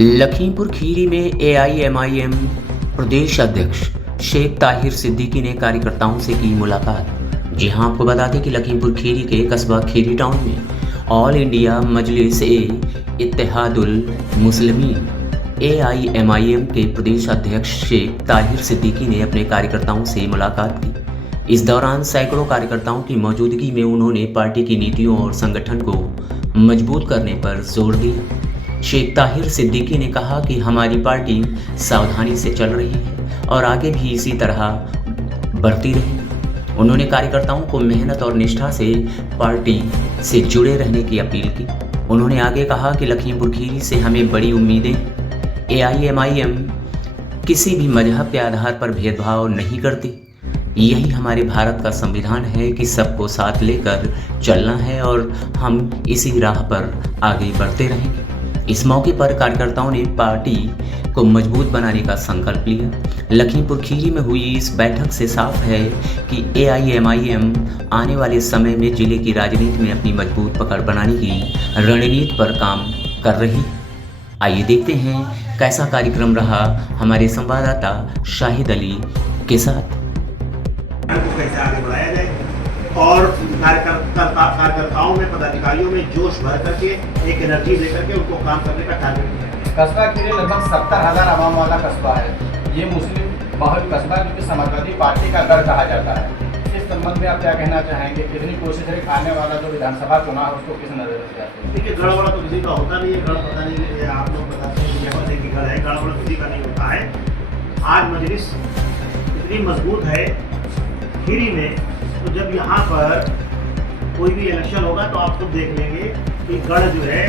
लखीमपुर खीरी में एआईएमआईएम प्रदेश अध्यक्ष शेख ताहिर सिद्दीकी ने कार्यकर्ताओं से की मुलाकात। जी हां, आपको बता दें कि लखीमपुर खीरी के कस्बा खीरी टाउन में ऑल इंडिया मजलिस इत्तेहादुल मुस्लिमीन एआईएमआईएम के प्रदेश अध्यक्ष शेख ताहिर सिद्दीकी ने अपने कार्यकर्ताओं से मुलाकात की। इस दौरान सैकड़ों कार्यकर्ताओं की मौजूदगी में उन्होंने पार्टी की नीतियों और संगठन को मजबूत करने पर जोर दिया। शेख ताहिर सिद्दीकी ने कहा कि हमारी पार्टी सावधानी से चल रही है और आगे भी इसी तरह बढ़ती रहेगी। उन्होंने कार्यकर्ताओं को मेहनत और निष्ठा से पार्टी से जुड़े रहने की अपील की। उन्होंने आगे कहा कि लखीमपुर खीरी से हमें बड़ी उम्मीदें हैं। एआईएमआईएम किसी भी मजहब के आधार पर भेदभाव नहीं करती। यही हमारे भारत का संविधान है कि सबको साथ लेकर चलना है और हम इसी राह पर आगे बढ़ते रहेंगे। इस मौके पर कार्यकर्ताओं ने पार्टी को मजबूत बनाने का संकल्प लिया। लखीमपुर खीरी में हुई इस बैठक से साफ है कि एआईएमआईएम आने वाले समय में जिले की राजनीति में अपनी मजबूत पकड़ बनाने की रणनीति पर काम कर रही। आइए देखते हैं कैसा कार्यक्रम रहा हमारे संवाददाता शाहिद अली के साथ। कैसे आगे बढ़ाया जाए और कार्यकर्ताओं में, पदाधिकारियों में जोश भर करके, एक एनर्जी देकर के उनको काम करने का टारगेट दिया। कस्बा खीरी लगभग 70,000 आवाम वाला कस्बा है। ये मुस्लिम बहुल कस्बा क्योंकि समाजवादी पार्टी का गढ़ कहा जाता है। इस संबंध में आप क्या कहना चाहेंगे? कितनी कोशिश है आने वाला जो विधानसभा चुनाव है उसको किस नजर से देखते हैं? देखिए, गढ़ बड़ा तो किसी का होता नहीं है। गढ़ पता नहीं, आप लोग बताते हैं कि गढ़ है, गढ़ बड़ा किसी का नहीं होता है। आज मजलिस इतनी मजबूत है खीरी में, तो जब यहाँ पर कोई भी इलेक्शन होगा तो आप खुद देख लेंगे कि गढ़ जो है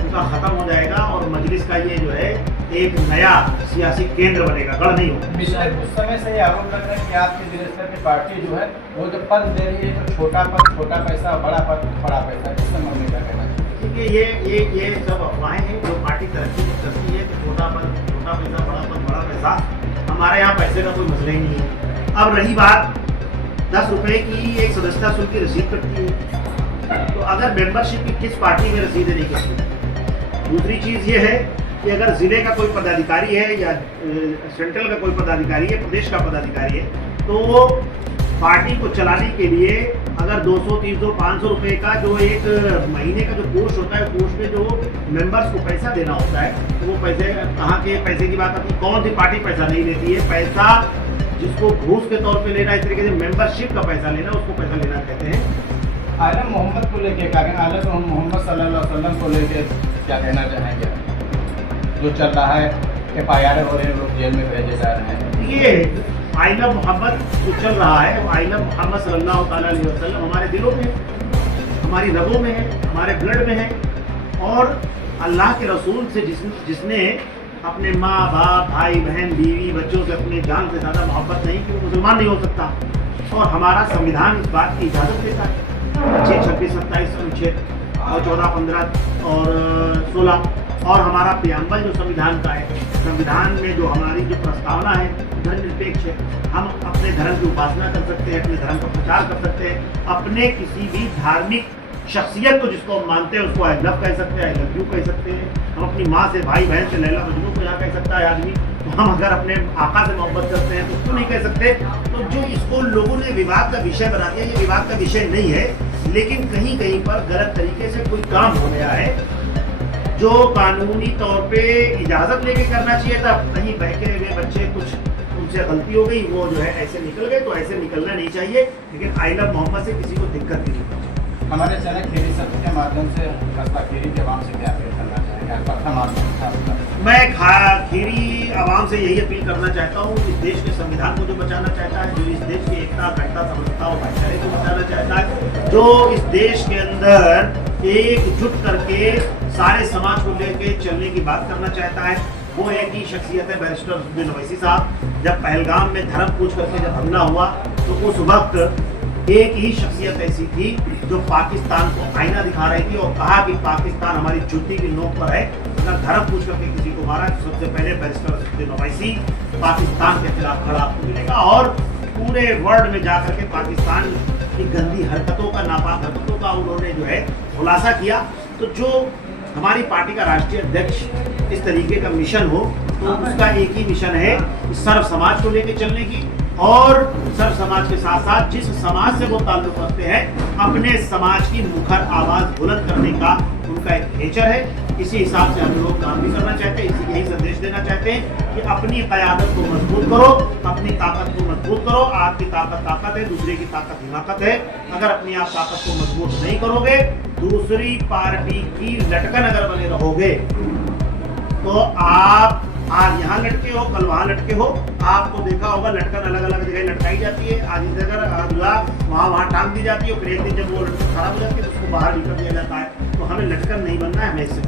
उनका खत्म हो जाएगा और मजलिस का ये जो है एक नया सियासी केंद्र बनेगा, गढ़ नहीं होगा। पिछले कुछ समय से ये आरोप लग रहा है कि आपकी जिले स्तर की पार्टी जो है वो जो पद दे रही है, तो छोटा पद छोटा पैसा, बड़ा पद बड़ा पैसा, इस संबंध में क्या कहना चाहिए? देखिए, ये सब अफवाहें हैं। जो पार्टी तरक्की करती है तो छोटा पद छोटा पैसा, बड़ा पद बड़ा पैसा, हमारे यहाँ पैसे का कोई मसला ही नहीं है। अब रही बात 10 रुपए की एक सदस्यता शुल्क की रसीद कटती है, तो अगर मेंबरशिप की किस पार्टी में रसीदें नहीं कटती। दूसरी चीज़ ये है कि अगर ज़िले का कोई पदाधिकारी है या सेंट्रल का कोई पदाधिकारी है, प्रदेश का पदाधिकारी है, तो वो पार्टी को चलाने के लिए अगर 200, 300, 500 रुपये का जो एक महीने का जो कोष होता है, कोष में जो मेंबर्स को पैसा देना होता है, तो वो पैसे कहाँ के पैसे की बात आती है? कौन सी पार्टी पैसा नहीं देती है? पैसा जिसको घूस के तौर पे लेना, इस तरीके से मेंबरशिप का पैसा लेना, उसको पैसा लेना कहते हैं। आलम मोहम्मद को लेके क्या कहना? आलम मोहम्मद सल्लल्लाहु अलैहि वसल्लम को लेके क्या कहना चाहेंगे? जो चल रहा है, FIR हो रहे हैं, लोग जेल में भेजे जा रहे हैं। ये आइलम मोहम्मद जो चल रहा है, आइलम मोहम्मद सल्लल्लाहु अलैहि वसल्लम हमारे दिलों में, हमारी रगों में है, हमारे ब्लड में है। और अल्लाह के रसूल से जिसने अपने माँ बाप, भाई बहन, बीवी, बच्चों से अपने जान से ज़्यादा मोहब्बत नहीं की, वो मुसलमान नहीं हो सकता। और हमारा संविधान इस बात की इजाज़त देता है। 26, 26, 27 अनुच्छेद और 14, 15 और 16 और हमारा प्रियम्बल जो संविधान का है, संविधान में जो हमारी जो प्रस्तावना है धर्मनिरपेक्ष है। हम अपने धर्म की उपासना कर सकते हैं, अपने धर्म का प्रचार कर सकते हैं, अपने किसी भी धार्मिक शख्सियत को जिसको हम मानते हैं उसको आई लव कह सकते हैं, आई लव यू कह सकते हैं। हम अपनी माँ से, भाई बहन से, लैला मजनू को यहाँ कह सकता है आदमी। तो हम अगर अपने आका से मोहब्बत करते हैं तो उसको नहीं कह सकते। तो जो इसको लोगों ने विवाद का विषय बना दिया, ये विवाद का विषय नहीं है, लेकिन कहीं कहीं पर गलत तरीके से कोई काम हो गया है जो कानूनी तौर पे इजाज़त लेके करना चाहिए था। कहीं बहके हुए बच्चे, कुछ उनसे गलती हो गई, वो जो है ऐसे निकल गए, तो ऐसे निकलना नहीं चाहिए। लेकिन आइलम मोहम्मद से किसी को दिक्कत नहीं होनी चाहिए। हमारे चैनल खीरी सत्र के माध्यम से कस्बा खीरी के आवाम से क्या अपील करना चाहेंगे? मैं खीरी आवाम से यही अपील करना चाहता हूँ, इस देश के संविधान को जो बचाना चाहता है, जो इस देश की एकता, अखंडता, समरसता और भाईचारे को बचाना चाहता है, जो इस देश के अंदर एकजुट करके सारे समाज को लेके चलने की बात करना चाहता है, वो एक ही शख्सियत है, बैरिस्टर असदुद्दीन ओवैसी साहब। जब पहलगाम में धर्म पूछ करके जब हमला हुआ तो उस वक्त एक ही शख्सियत ऐसी थी जो पाकिस्तान को आईना दिखा रही थी और कहा कि पाकिस्तान हमारी जूती की नोक पर है। अगर धर्म पूछ करके किसी को मारा तो सबसे पहले बैरिस्टर असदुद्दीन ओवैसी पाकिस्तान के खिलाफ खड़ा आपको मिलेगा और पूरे वर्ल्ड में जाकर के पाकिस्तान की गंदी हरकतों का, नापाक हरकतों का उन्होंने जो है खुलासा किया। तो जो हमारी पार्टी का राष्ट्रीय अध्यक्ष इस तरीके का मिशन हो, तो उसका एक ही मिशन है कि सर्व समाज को लेकर चलने की, और सर्व समाज के साथ साथ जिस समाज से वो ताल्लुक रखते हैं अपने समाज की मुखर आवाज़ बुलंद करने का उनका एक नेचर है। इसी हिसाब से हम लोग काम भी करना चाहते हैं, इसी यही संदेश देना चाहते हैं कि अपनी क़यादत को मजबूत करो, अपनी ताकत को मजबूत करो। आपकी ताकत है, दूसरे की ताकत हिमाकत है। अगर अपनी आप ताकत को मजबूत नहीं करोगे, दूसरी पार्टी की लटकन अगर बने रहोगे, तो आप आज यहाँ लटके हो, कल वहाँ लटके हो। आपको देखा होगा लटकन अलग अलग जगह लटकाई जाती है, आज इस जगह वहाँ टांग दी जाती है, फिर एक दिन जब वो लटकन खराब हो जाती है तो उसको बाहर निकल दिया जाता है। तो हमें लटकन नहीं बनना है, हमें इससे